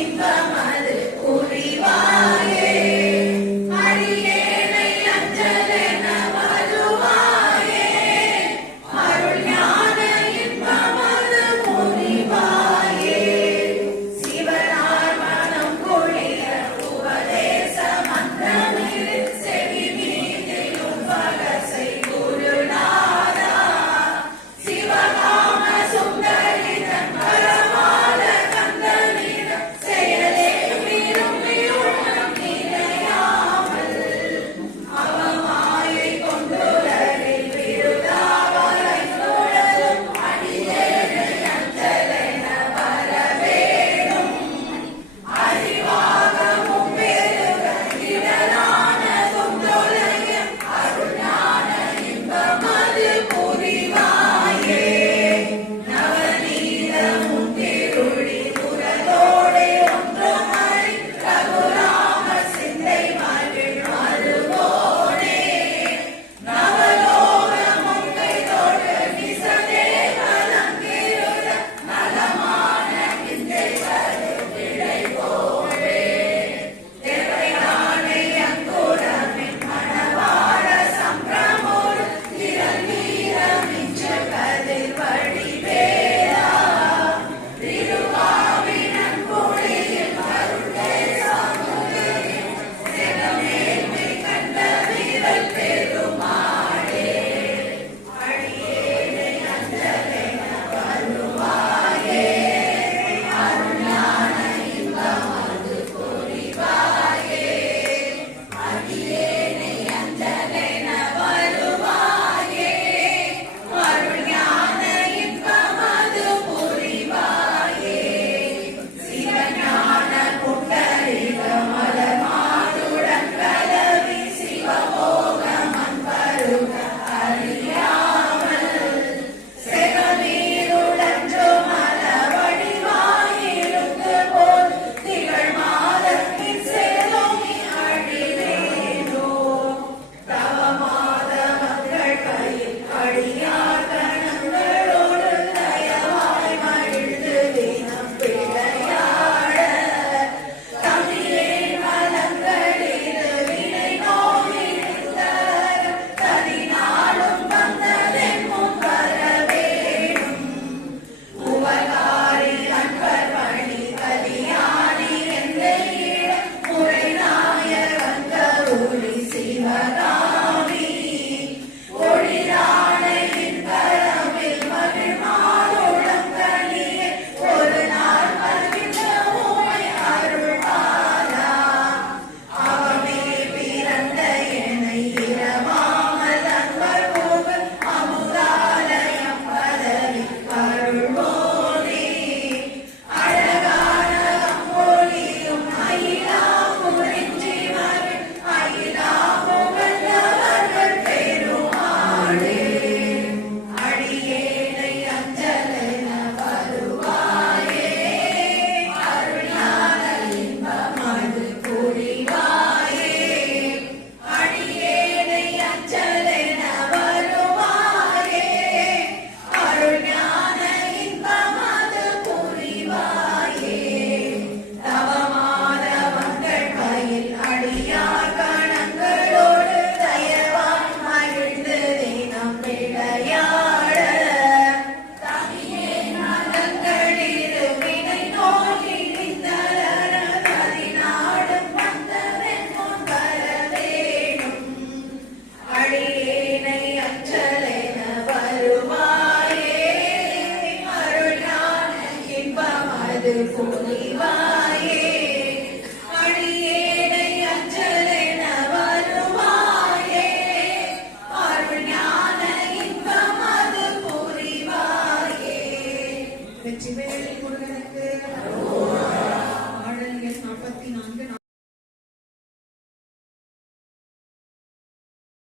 sing the நாற்பத்தி நான்கு